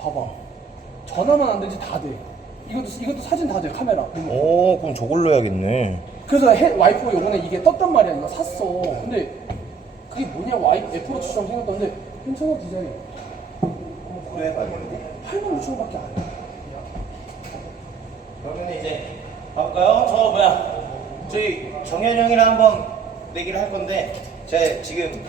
봐봐. 전화만 안 되지 다 돼. 이것도 사진 다 돼, 카메라. 오, 그럼 저걸로 해야겠네. 그래서 와이프가 요번에 이게 떴단 말이야. 이거 샀어. 근데 그게 뭐냐, 애플워치처럼 생겼던데 괜찮아, 디자인. 구해봐야겠는데. 86,000원밖에 안 해. 그러면 이제 가볼까요? 저 뭐야, 저희 정현 형이랑 한번 내기를 할 건데, 제가 지금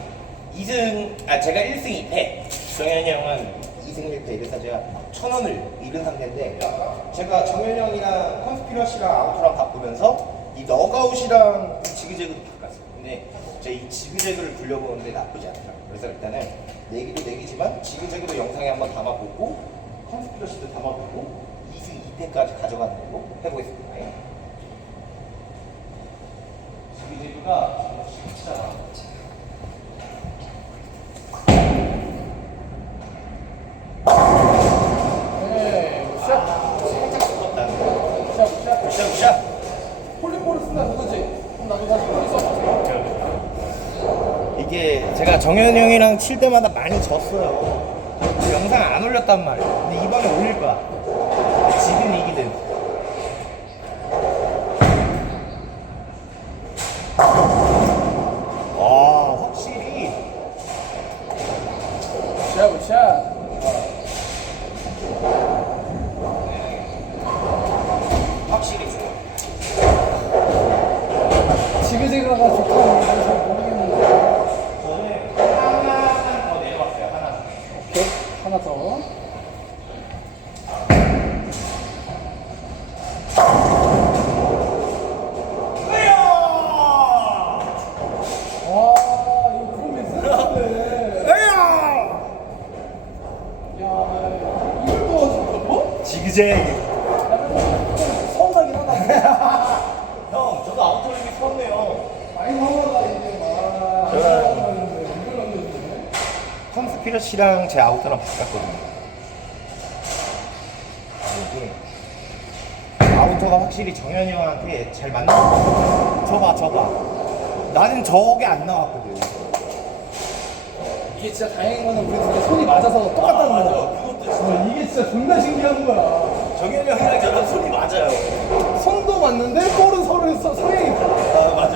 2승, 제가 1승 2패, 정현이 형은 2승 1패, 이래서 제가 1,000원을 잃은 상태인데, 제가 정현 형이랑 컨스피러시랑 아우토랑 바꾸면서 이 너가웃이랑 지그재그도 바꿨어요. 근데 제가 이 지그재그를 굴려보는데 나쁘지 않더라고요. 그래서 일단은 내기도 내기지만 지그재그도 영상에 한번 담아보고 컨스피러시도 담아보고 2승 2패까지 가져가는 걸로 해보겠습니다. 지그재그가 진짜 샷! 폴리포를 쓴다 그거지? 그럼 나도 다시 폴리 써. 이게 제가 정현 형이랑 칠 때마다 많이 졌어요. 영상 안 올렸단 말이에요. 근데 이번에 올릴 거야. 지든 이기든. 와, 확실히. 샷. 확실히 좋아. 지그재그가 좋다는 건 잘 모르겠는데. 저는 하나만 더 내려왔어요. 하나. 오케이. 하나 더. 와, 이거 그런 게 있었는데. 야, 이걸 또 뭐? 지그재그. 서운하긴 하다. 형, 저도 아우터링이 서운해요. 많이 서운하다 이제 막. 이걸 넣는데. 컴스피러시랑 제 아우터랑 바꿨거든요. 이게 아우터가 확실히 정현이 형한테 잘 맞는 것 같아. 저봐. 나는 저게 안 나왔거든. 이게 진짜 다행인 거는 우리 둘이 손이 맞아서 똑같다는 맞아. 거야. 그것도 진짜. 이게 진짜 존나 신기한 거야. 정현이 형이랑 저랑 손이 맞아요. 손도 맞는데 볼은 서로 성향이 달라. 맞아.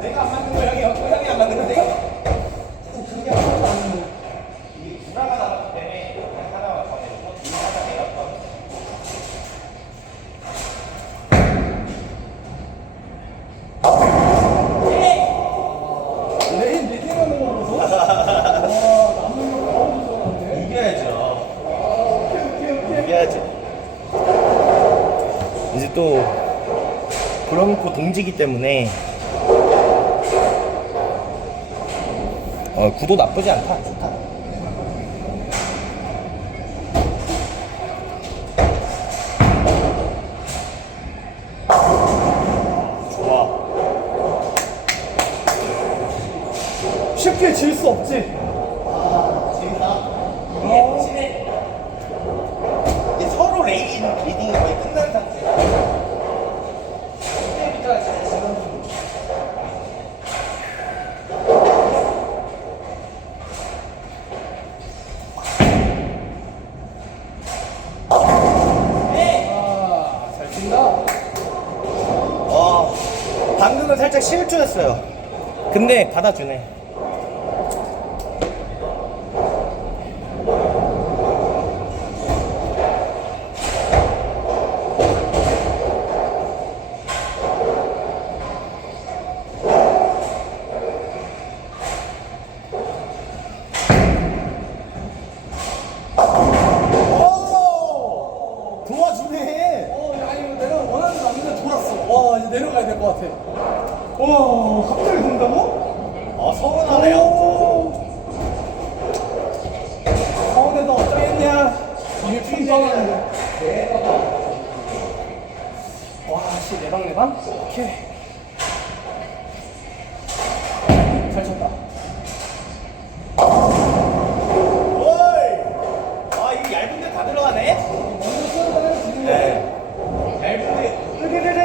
내가 안 맞는 거 형이 맞고 형이 안 맞는 거 내가. 그게 하나도 안 맞는 이게 불화가 나왔기 때문에 하나만 더 내고 이 하나 내렸던. 레인 4개 가는 거 보소? 와, 남는 거 너무 좋아하는데? 이겨야죠. 오케이. 이겨야지. 이제 또 브런코 동지기 때문에 구도 나쁘지 않다. 좋다. 좋아. 쉽게 질 수 없지. 이제 서로 리딩이 거의 끝난 상태. 잘 친다. 방금은 살짝 실투였어요. 근데 받아주네. 도와주네. 야, 이거 내가 원하는 데 맞는데 돌았어. 와, 이제 내려가야 될 것 같아. 와, 갑자기 돈다고? 서운하네요. 서운해도 어쩌겠냐? 이게 핑퐁하는데. 와, 씨, 내방? 오케이. 잘 쳤다. 이거 얇은데 다 들어가네? 먼저 쏘는 지금 네. 얇은데, 으르르르.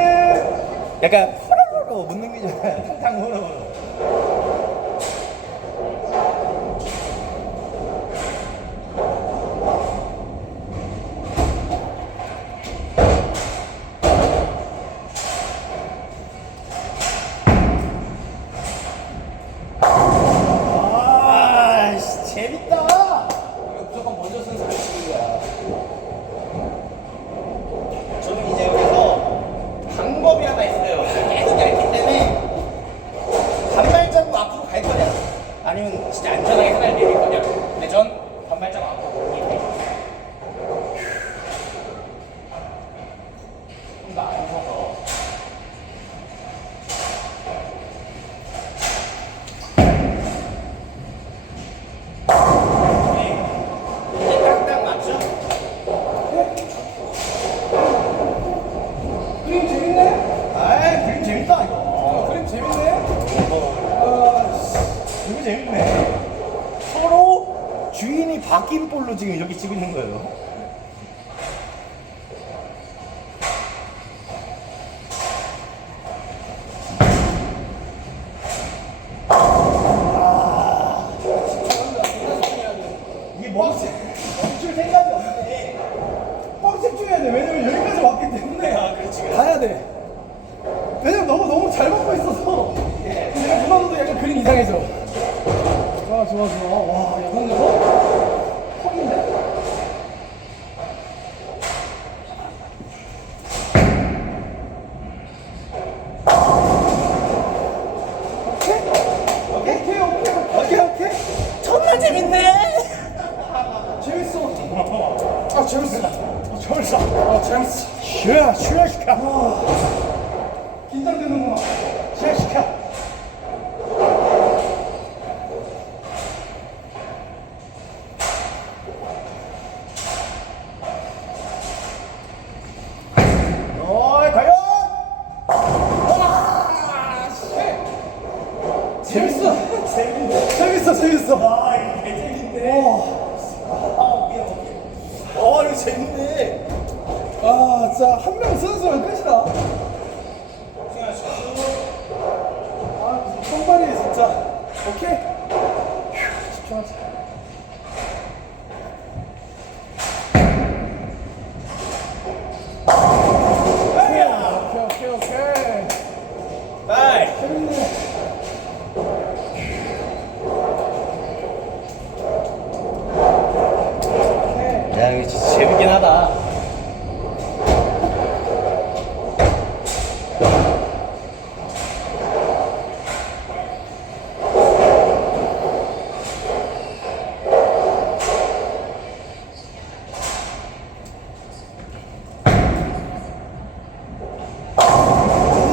약간, 호로로로 묻는 게 좋아요. 탕탕 호로로. 주인이 바뀐 볼로 지금 이렇게 치고 있는 거예요. 이게 멈출 생각이 없네. 뻥 집중해야 돼. 왜냐면 여기까지 왔기 때문에. 아, 그렇지. 가야 돼. 왜냐면 너무 잘 먹고 있어서. 내가 그만둬도 약간 그림 이상해져. 좋아, 좋아, 좋아. 와, 영상에서 턱인데? 오케이, 오케이, 오케이. 정말 재밌네. 재밌어. 아, 재밌어. 재밌어. 아, 재밌어. 시카. 긴장되는구나. 시카. 어이, 과연? 재밌어. 재밌어. 와, 이거 개 재밌네. 이거 재밌네. 아, 진짜 한 명 쓰는 끝이다. 아, 정말이 진짜. 오케이. 휴, 집중하자. 오케이. 빠이. 재밌네. 야, 이거 진짜 재밌긴 하다.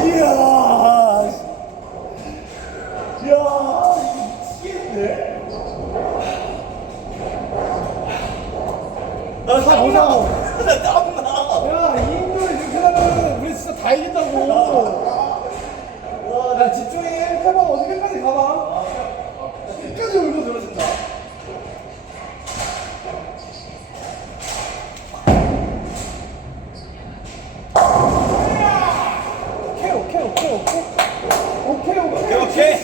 이야, 이거 미치겠네. 나 보자고. 나 땀나. 야, 이 인도를 이렇게 하면 우리 진짜 다 이긴다고. 야, 집중해. 해봐. 어디까지 가봐. 끝까지 울고 들어준다. 오케이.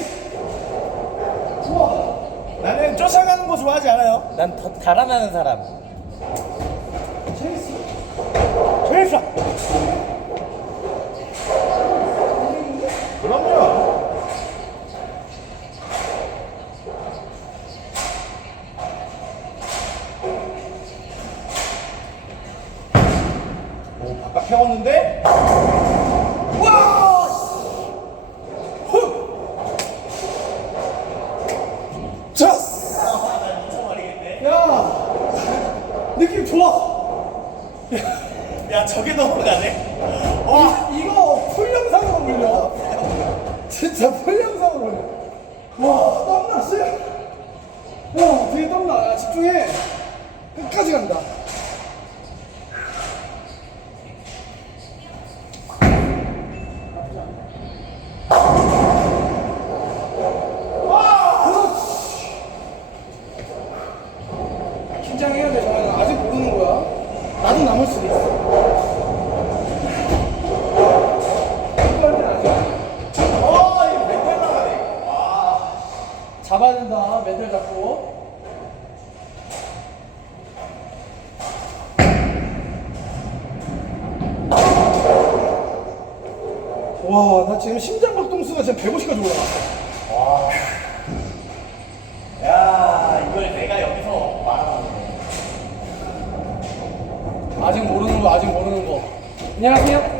좋아. 나는 쫓아가는 거 좋아하지 않아요. 난 더 달아나는 사람. 재밌어. 재밌어. 그럼요. 오, 바깥 태웠는데? 와! 후! 자스! 야! 느낌 좋아. 야, 저게 넘어가네? 와! 이거 풀 영상으로 올려. 진짜 풀 영상으로 올려. 와, 땀나, 씨. 와, 되게 땀나. 야, 집중해. 끝까지 간다. 그렇지. 긴장해야 돼, 정현아. 아직 모르는 거야. 나도 남을 수도 있어. 이거 멘탈 나가네. 와. 잡아야 된다. 멘탈 잡고. 와, 나 지금 심장박동수가 지금 150까지 올라갔어. 와. 야, 이걸 내가 여기서 말하는 아직 모르는 거. 안녕하세요.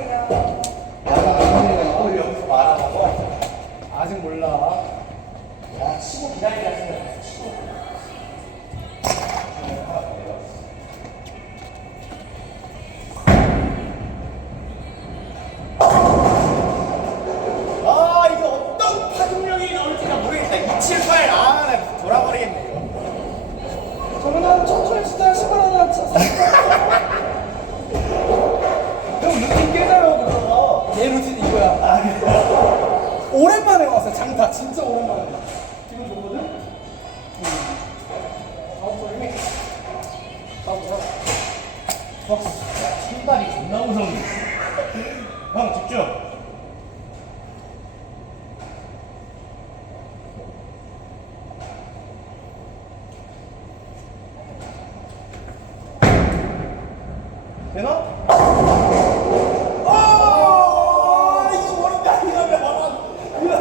이걸 여기서 말하는 거? 아직 몰라. 야, 치고 기다리라 생각. 아, 이게 어떤 파급력이 나올지가 모르겠다. 278, 아, 나 돌아버리겠네, 이거. 정현아, 천천히 진짜 10만 하나 차. 형 느낌 깨. 신발이 존나 무서운데. 형 집중. 되나? 아 이거 모른다 이러면 모른다.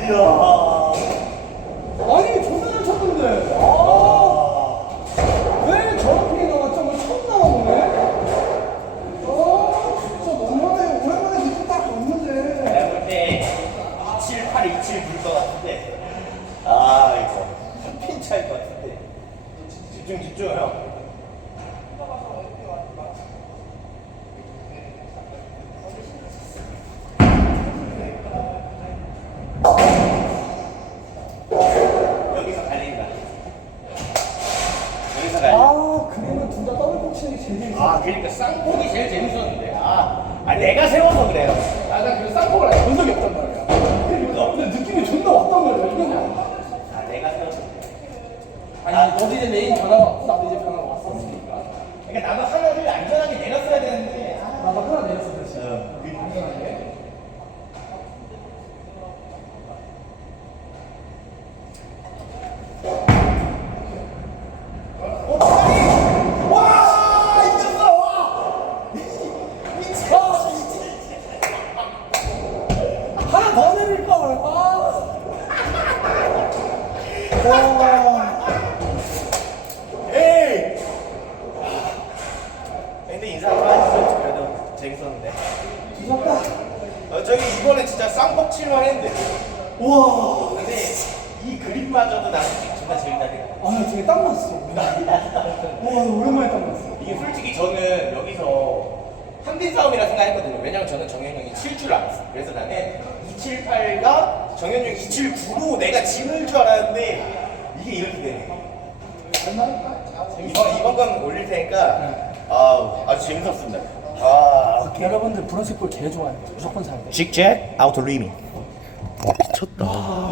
이야. 아니 존나 잘 쳤던데. 왜 저렇게 나왔죠? 왜 처음 나오네? 진짜 너무하네. 오랜만에 느낌 딱 왔는데. 내가 볼때 278, 27 불 것 같은데. 아 이거 한핀 차일 것 같은데. 집중 형. 여기서 갈린다. 여기서 갈린다. 아 그림은 둘 다 더블 코치는 게 제일 재밌어. 아 그러니까 쌍폭이 제일 재밌었는데 아 내가 세워서 그래요. 난 그래서 쌍폭을 아예 본 적이 없단 말이야. 근데 느낌이 존나 왔단 말이야. 이거 아 내가 세워서 그래. 아니 너도 이제 메인 변화가 왔고 나도 이제 변화가 왔었으니까. 그러니까 나도 하나를 안전하게 내렸어야 되는데 나도 하나 내렸어 다시. 안전하게. 와 이겼어 와. 하나 더 내릴 걸. 에이. 근데 인사 한번 하시죠. 그래도 재밌었는데. 무섭다. 저기 이번에 진짜 쌍폭 칠만 했는데. 와. 근데 이 그림마저도 나 솔직히 존나 재밌다 생각. 아 되게 땀 났어. 와 오랜만에 땀 났어. 이게 솔직히 저는 여기서 한빈 싸움이라 생각했거든요. 왜냐면 저는 정현 형이 칠 줄 알았어. 그래서 나는 278과 정현 형이 279로 내가 지는 줄 알았는데 이게 이렇게 되네. 이번 건 올릴 테니까 아주 재밌었습니다. 여러분들 브런치볼 개 좋아해요. 무조건 사야 돼. 직잭 아우터 리미. 미쳤다.